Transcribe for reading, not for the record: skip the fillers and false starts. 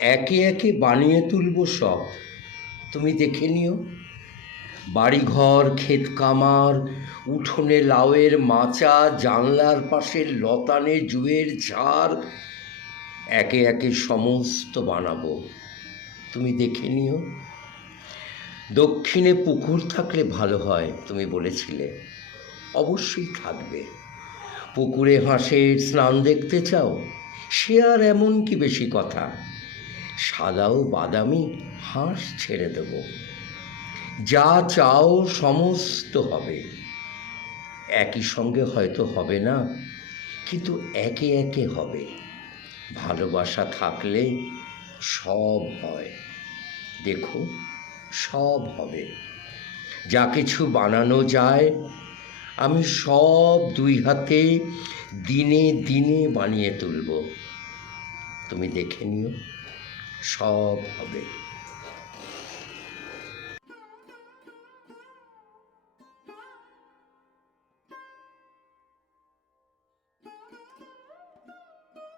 একে একে বানিয়ে তুলব সব, তুমি দেখে নিও। বাড়িঘর, ক্ষেত কামার, উঠোনে লাউয়ের মাচা, জানলার পাশের লতানে জুয়ের ঝাড়, একে একে সমস্ত বানাবো, তুমি দেখে নিও। দক্ষিণে পুকুর থাকলে ভালো হয়, তুমি বলেছিলে, অবশ্যই থাকবে। পুকুরে হাঁসের স্নান দেখতে চাও? সে আর এমন কি বেশি কথা, সাদা ও বাদামি হাঁস ছেড়ে দেব। যা চাও সমস্ত হবে। একই সঙ্গে হয়তো হবে না, কিন্তু একে একে হবে। ভালোবাসা থাকলে সব হয়, দেখো সব হবে। যা কিছু বানানো যায় আমি সব দুই হাতে দিনে দিনে বানিয়ে তুলব, তুমি দেখে নিও, সব হবে।